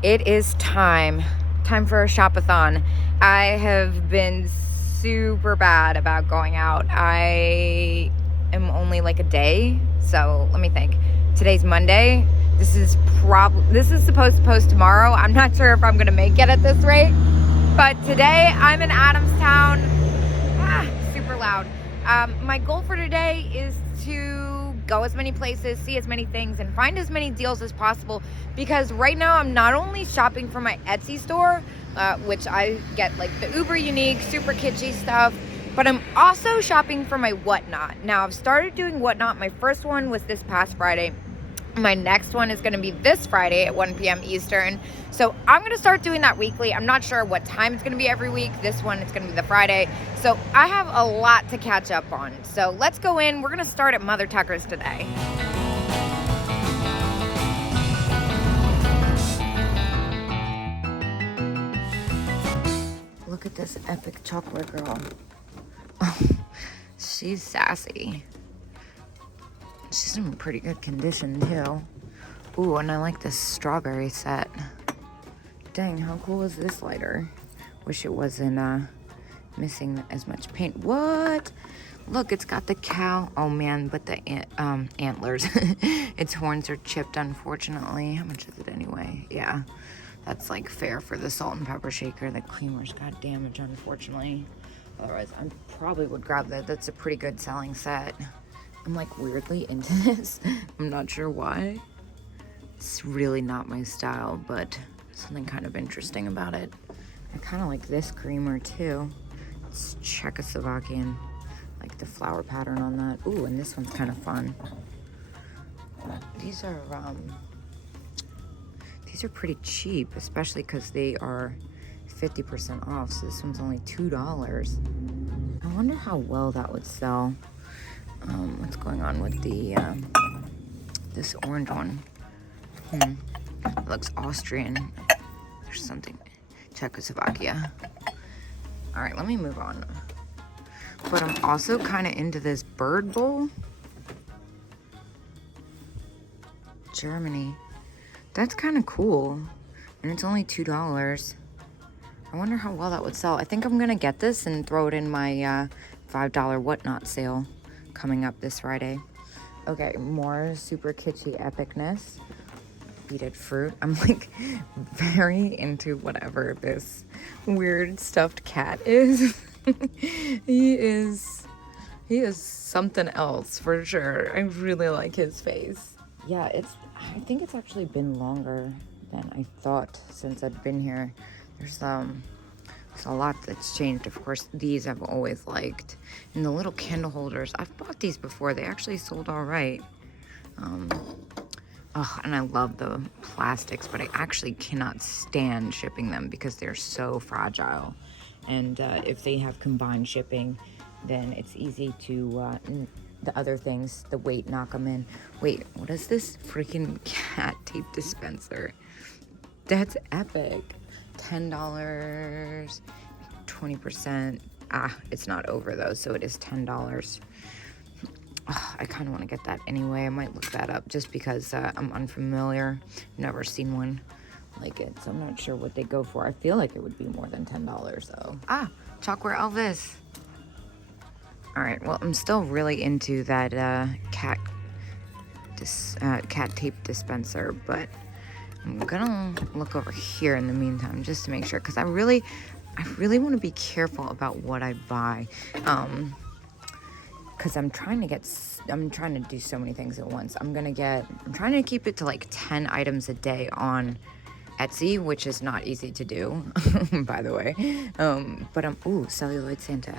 It is time for a shop-a-thon. I have been super bad about going out. I am only like a day, so let me think. Today's Monday. This is supposed to post tomorrow. I'm not sure if I'm gonna make it at this rate, but today I'm in Adamstown. Super loud. My goal for today is to go as many places, see as many things, and find as many deals as possible, because right now I'm not only shopping for my Etsy store, which I get like the uber unique, super kitschy stuff, but I'm also shopping for my Whatnot. Now I've started doing Whatnot. My first one was this past Friday. My next one is going to be this Friday at 1 p.m. Eastern. So I'm going to start doing that weekly. I'm not sure what time it's going to be every week. This one, it's going to be the Friday. So I have a lot to catch up on. So let's go in. We're going to start at Mother Tucker's today. Look at this epic chocolate girl. Oh, she's sassy. She's in pretty good condition too. Ooh, and I like this strawberry set. Dang, how cool is this lighter? Wish it wasn't missing as much paint. What? Look, it's got the cow. Oh man, but the antlers. Its horns are chipped, unfortunately. How much is it anyway? Yeah, that's like fair for the salt and pepper shaker. The creamer's got damage, unfortunately. Otherwise, I probably would grab that. That's a pretty good selling set. I'm like weirdly into this. I'm not sure why. It's really not my style, but something kind of interesting about it. I kind of like this creamer too. It's Czechoslovakian, like the flower pattern on that. Ooh, and this one's kind of fun. These are pretty cheap, especially because they are 50% off. So this one's only $2. I wonder how well that would sell. What's going on with the this orange one? It looks Austrian. There's something. Czechoslovakia. All right, let me move on. But I'm also kind of into this bird bowl. Germany. That's kind of cool. And it's only $2. I wonder how well that would sell. I think I'm gonna get this and throw it in my $5 Whatnot sale coming up this Friday. Okay, more super kitschy Epic-ness. Beaded fruit. I'm like very into whatever this weird stuffed cat is. He is something else for sure. I really like his face. Yeah, I think it's actually been longer than I thought since I've been here. There's a lot that's changed. Of course, these I've always liked. And the little candle holders, I've bought these before. They actually sold all right. And I love the plastics, but I actually cannot stand shipping them because they're so fragile. And if they have combined shipping, then it's easy to, the other things, the weight knock them in. Wait, what is this freaking cat tape dispenser? That's epic. $10, 20%. It's not over though, so it is $10. I kind of want to get that anyway. I might look that up just because I'm unfamiliar. Never seen one like it, so I'm not sure what they go for. I feel like it would be more than $10 though. Chalkware Elvis. All right, well, I'm still really into that cat tape dispenser, but I'm gonna look over here in the meantime just to make sure, because I really want to be careful about what I buy, because I'm trying to do so many things at once. I'm trying to keep it to like 10 items a day on Etsy, which is not easy to do, by the way. But celluloid Santa.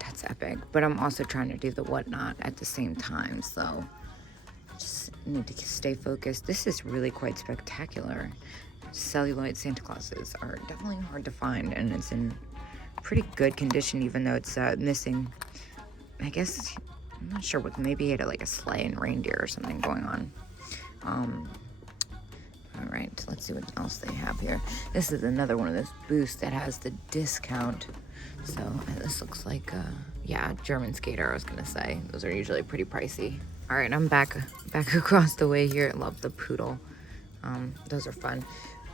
That's epic. But I'm also trying to do the Whatnot at the same time, so just need to stay focused. This is really quite spectacular. Celluloid Santa Clauses are definitely hard to find, and it's in pretty good condition, even though it's missing. I guess, I'm not sure what, maybe he had like a sleigh and reindeer or something going on. All right, let's see what else they have here. This is another one of those booths that has the discount. So this looks like, German skater, I was gonna say. Those are usually pretty pricey. All right, I'm back across the way here. I love the poodle Those are fun.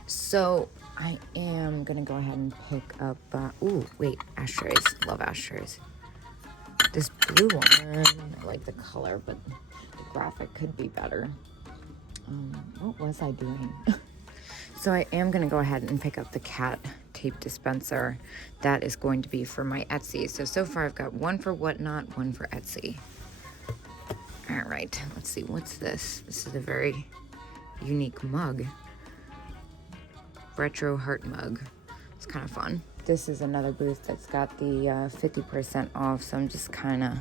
So I am gonna go ahead and pick up, ooh, wait, ashtrays. Love ashtrays. This blue one, I like the color, but the graphic could be better. What was I doing? So I am gonna go ahead and pick up the cat tape dispenser. That is going to be for my Etsy. So far I've got one for Whatnot, one for Etsy. All right, let's see, what's this? This is a very unique mug. Retro heart mug. It's kind of fun. This is another booth that's got the 50% off, so I'm just kind of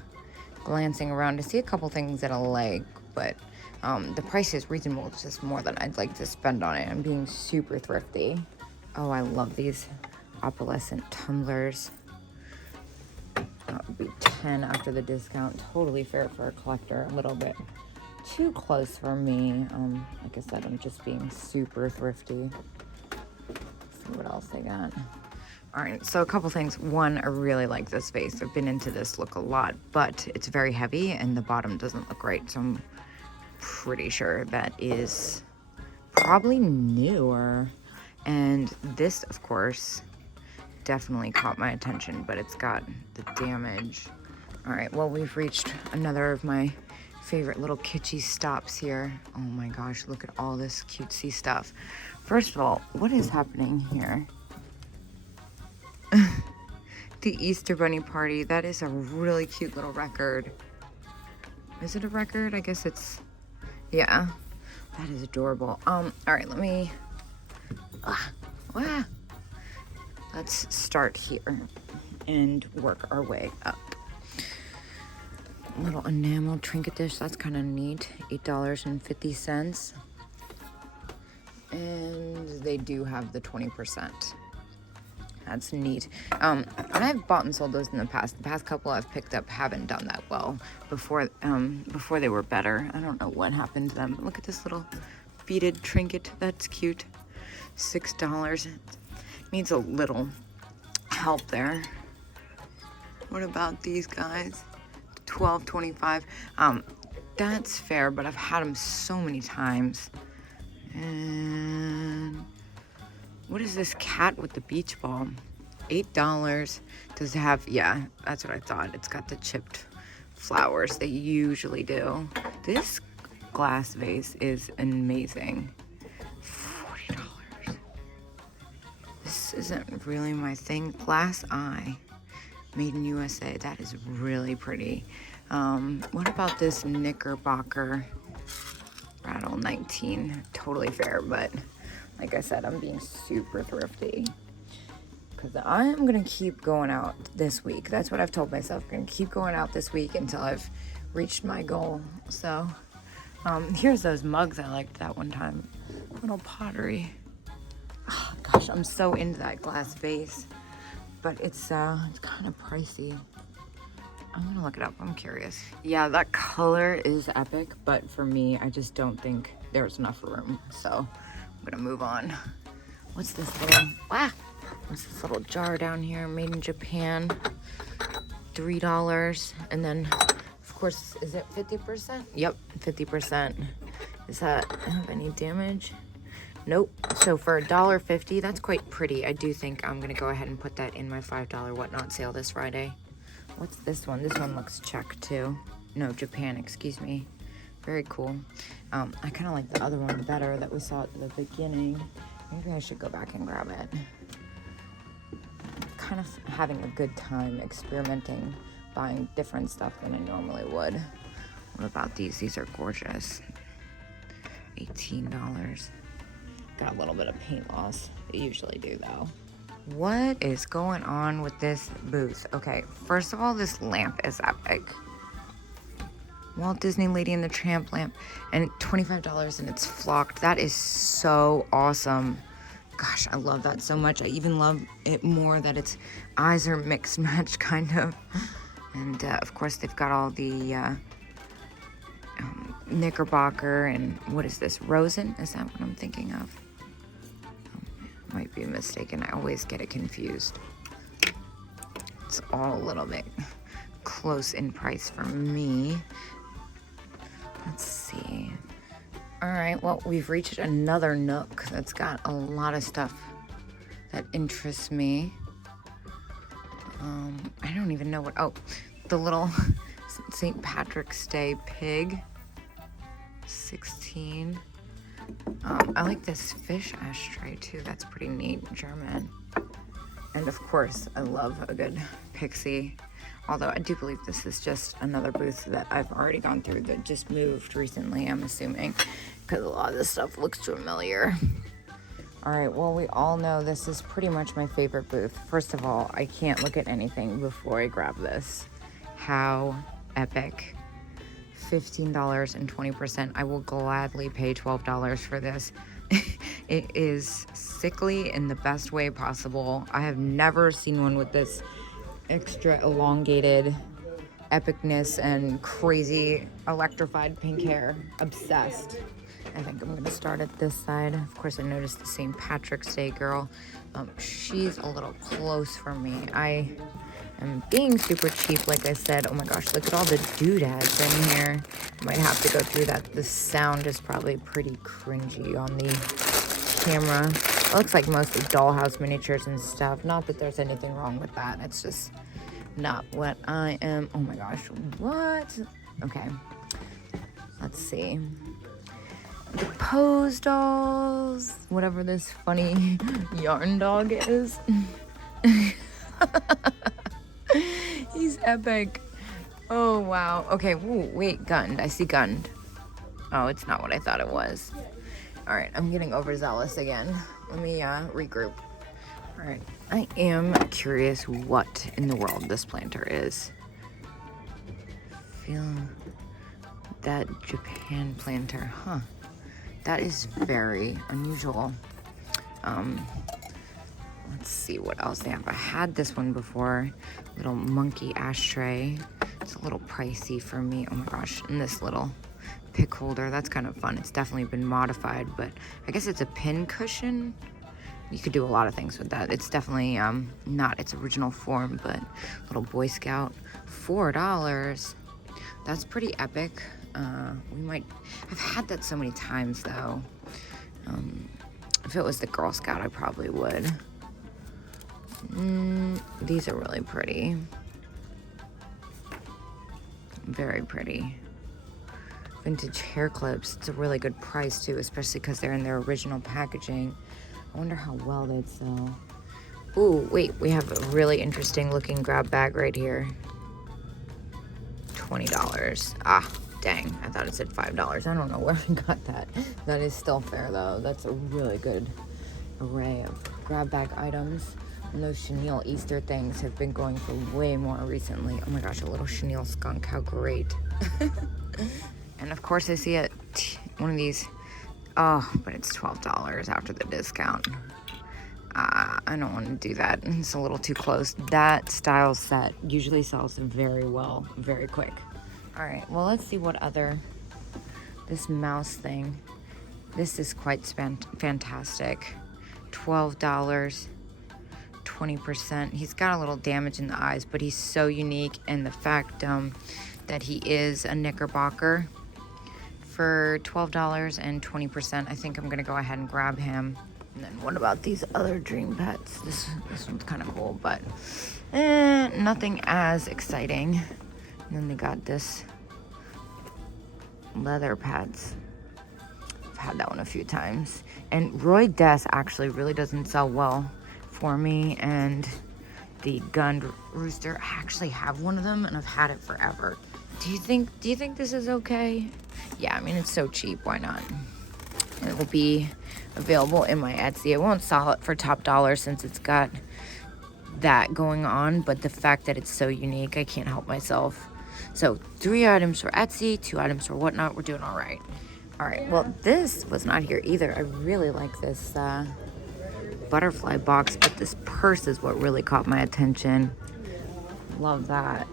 glancing around to see a couple things that I like, but the price is reasonable. It's just more than I'd like to spend on it. I'm being super thrifty. Oh, I love these opalescent tumblers. That would be 10 after the discount. Totally fair for a collector. A little bit too close for me. Like I said, I'm just being super thrifty. Let's see what else they got. All right, so a couple things. One, I really like this vase. I've been into this look a lot, but it's very heavy and the bottom doesn't look right. So I'm pretty sure that is probably newer. And this, of course, definitely caught my attention, but it's got the damage. All right, well, we've reached another of my favorite little kitschy stops here. Oh my gosh, look at all this cutesy stuff. First of all, what is happening here? The Easter Bunny party. That is a really cute little record. Is it a record? I guess it's, yeah. That is adorable. All right, let me, let's start here and work our way up. Little enamel trinket dish. That's kind of neat. $8.50. And they do have the 20%. That's neat. I've bought and sold those in the past. The past couple I've picked up haven't done that well. Before they were better. I don't know what happened to them. But look at this little beaded trinket. That's cute. $6. Needs a little help there. What about these guys? $12.25. That's fair, but I've had them so many times. And what is this cat with the beach ball? $8. Does it have, yeah, that's what I thought. It's got the chipped flowers they usually do. This glass vase is amazing. $40. This isn't really my thing. Glass eye, made in USA. That is really pretty. What about this Knickerbocker rattle? 19. Totally fair, but like I said, I'm being super thrifty because I'm gonna keep going out this week. That's what I've told myself. I'm gonna keep going out this week until I've reached my goal. So here's those mugs I liked that one time. Little pottery. Oh gosh, I'm so into that glass vase, but it's kind of pricey. I'm gonna look it up. I'm curious. Yeah, that color is epic, but for me, I just don't think there's enough room. So I'm gonna move on. What's this little, what's this little jar down here? Made in Japan, $3. And then, of course, is it 50%? Yep, 50%. Does that have any damage? Nope. So for $1.50, that's quite pretty. I do think I'm gonna go ahead and put that in my $5 Whatnot sale this Friday. What's this one? This one looks Czech too. No, Japan, excuse me. Very cool. I kind of like the other one better that we saw at the beginning. Maybe I should go back and grab it. Kind of having a good time experimenting, buying different stuff than I normally would. What about these? These are gorgeous. $18. Got a little bit of paint loss. They usually do though. What is going on with this booth? Okay, first of all, this lamp is epic. Walt Disney Lady and the Tramp lamp, and $25, and it's flocked. That is so awesome. Gosh, I love that so much. I even love it more that its eyes are mixed match, kind of. And of course, they've got all the Knickerbocker and what is this? Rosen? Is that what I'm thinking of? Might be mistaken. I always get it confused. It's all a little bit close in price for me. Let's see. All right, well, we've reached another nook that's got a lot of stuff that interests me. I don't even know what, oh, the little St. Patrick's Day pig, 16. I like this fish ashtray too, that's pretty neat, German. And of course, I love a good pixie. Although I do believe this is just another booth that I've already gone through that just moved recently, I'm assuming, because a lot of this stuff looks familiar. All right, well, we all know this is pretty much my favorite booth. First of all, I can't look at anything before I grab this. How epic. $15 and 20%. I will gladly pay $12 for this. It is sickly in the best way possible. I have never seen one with this extra elongated Epic-ness and crazy electrified pink hair. Obsessed. I think I'm gonna start at this side. Of course, I noticed the St. Patrick's Day girl. She's a little close for me. I am being super cheap, like I said. Oh my gosh, look at all the doodads in here. I might have to go through that. The sound is probably pretty cringy on the camera. It looks like mostly dollhouse miniatures and stuff. Not that there's anything wrong with that. It's just not what I am. Oh my gosh, what? Okay, let's see. The pose dolls, whatever this funny yarn dog is. He's epic. Oh wow. Okay, whoa, wait, gunned. I see gunned. Oh, it's not what I thought it was. All right, I'm getting overzealous again. Let me regroup. All right, I am curious what in the world this planter is. Feel that Japan planter, huh? That is very unusual. Let's see what else they have. I had this one before, little monkey ashtray. It's a little pricey for me. Oh my gosh, and this little pick holder, that's kind of fun. It's definitely been modified, but I guess it's a pin cushion. You could do a lot of things with that. It's definitely not its original form, but little Boy Scout, $4. That's pretty epic. I've had that so many times though. If it was the Girl Scout, I probably would. These are really pretty. Very pretty. Vintage hair clips. It's a really good price too, especially because they're in their original packaging. I wonder how well they'd sell. Ooh, wait, we have a really interesting looking grab bag right here. $20. Ah, dang, I thought it said $5. I don't know where I got that. That is still fair though. That's a really good array of grab bag items. And those chenille Easter things have been going for way more recently. Oh my gosh, a little chenille skunk, how great. And of course I see one of these. Oh, but it's $12 after the discount. I don't want to do that. It's a little too close. That style set usually sells very well, very quick. All right, well, let's see what other, this mouse thing. This is quite fantastic. $12, 20%. He's got a little damage in the eyes, but he's so unique. And the fact that he is a Knickerbocker for $12 and 20%, I think I'm gonna go ahead and grab him. And then what about these other dream pets? This one's kind of cool, but nothing as exciting. And then they got this leather pets. I've had that one a few times. And Roy Des actually really doesn't sell well for me. And the gunned rooster, I actually have one of them and I've had it forever. Do you think this is okay? Yeah, I mean, it's so cheap, why not? And it will be available in my Etsy. I won't sell it for top dollar since it's got that going on, but the fact that it's so unique, I can't help myself. So 3 items for Etsy, 2 items for whatnot. We're doing all right. All right, well, this was not here either. I really like this butterfly box, but this purse is what really caught my attention. Love that.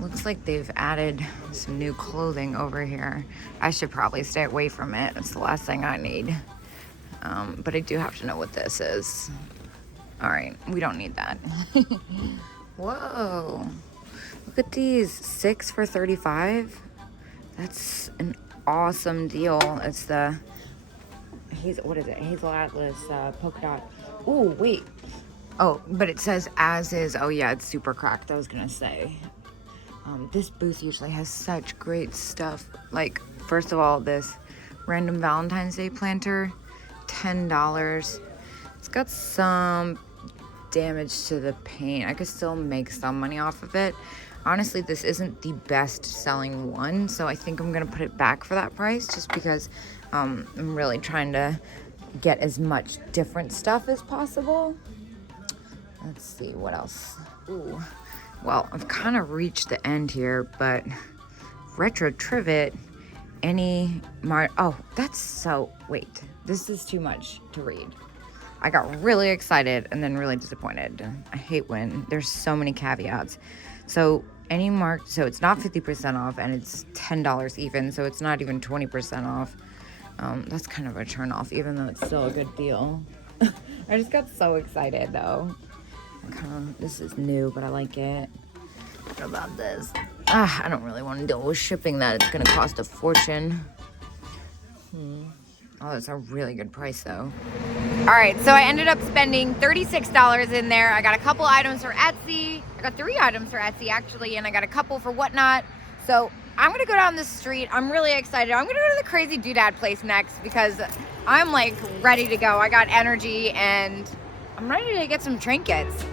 Looks like they've added some new clothing over here. I should probably stay away from it. It's the last thing I need. But I do have to know what this is. All right, we don't need that. Whoa, look at these, 6 for $35. That's an awesome deal. It's the what is it? Hazel Atlas polka dot. Ooh, wait. Oh, but it says as is. Oh yeah, it's super cracked. I was gonna say. This booth usually has such great stuff. Like, first of all, this random Valentine's Day planter, $10. It's got some damage to the paint. I could still make some money off of it. Honestly, this isn't the best selling one, so I think I'm gonna put it back for that price just because I'm really trying to get as much different stuff as possible. Let's see, what else? Ooh. Well, I've kind of reached the end here, but Retro Trivet, oh, that's so, wait, this is too much to read. I got really excited and then really disappointed. I hate when there's so many caveats. So so it's not 50% off and it's $10 even, so it's not even 20% off. That's kind of a turn off, even though it's still a good deal. I just got so excited though. This is new, but I like it. What about this? I don't really want to deal with shipping that. It's gonna cost a fortune. Oh, that's a really good price though. All right, so I ended up spending $36 in there. I got a couple items for Etsy. I got 3 items for Etsy actually, and I got a couple for Whatnot. So I'm gonna go down the street. I'm really excited. I'm gonna go to the Crazy Doodad place next because I'm like ready to go. I got energy and I'm ready to get some trinkets.